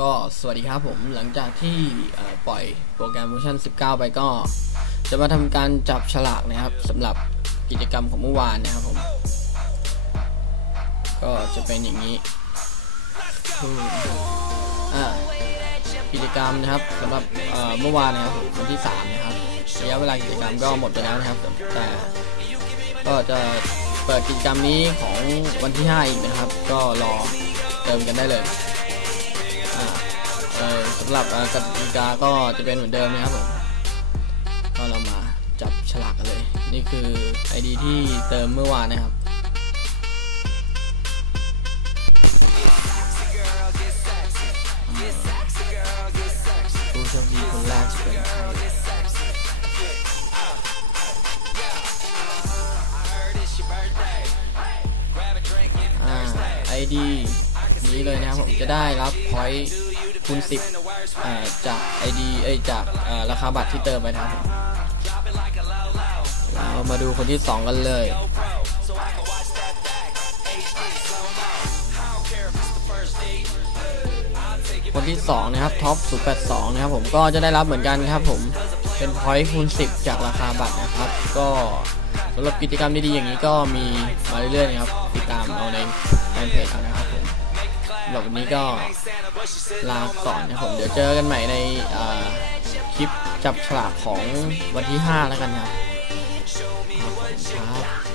ก็สวัสดีครับผมหลังจากที่ปล่อยโปรแกรมเวอร์ชัน19 ไปก็ จะมาทำการจับฉลากนะครับสำหรับกิจกรรมของเมื่อวานนะครับผม ก็จะเป็นอย่างนี้อ่ากิจกรรมนะครับสำหรับเอ่อเมื่อวานนะครับผมวันที่ 3 นะครับระยะเวลากิจกรรมก็หมดไปแล้วนะครับ แต่ก็จะเปิดกิจกรรมนี้ของวันที่ 5 อีกนะครับ ก็รอเติมกันได้เลย สำหรับกติกาก็จะเป็นเหมือนเดิมนะครับผมก็เรามาจับฉลากกันเลย นี่คือ ID ที่เติมเมื่อวานนะครับผู้โชคดีคนแรกจะเป็นใครอ่า ID นี้เลยนะครับผมจะได้รับ point คูณ10จาก ID เอ้ยจากราคาบัตรที่เติมไปนะครับผมเรามาดูคนที่ 2 กันเลยคนที่ 2 นะครับท็อป082 นะครับผมก็จะได้รับเหมือนกันครับผมเป็น point คูณ 10 จากราคาบัตรนะครับ ก็สำหรับกิจกรรมดีๆอย่างนี้ก็มีมาเรื่อยๆนะครับ ติดตามเอาในแฟนเพจเอานะครับผม สำหรับวันนี้ก็ลาก่อนนะครับผมเดี๋ยวเจอกันใหม่ในคลิปจับฉลากของวันที่ 5 แล้วกันครับครับผมครับ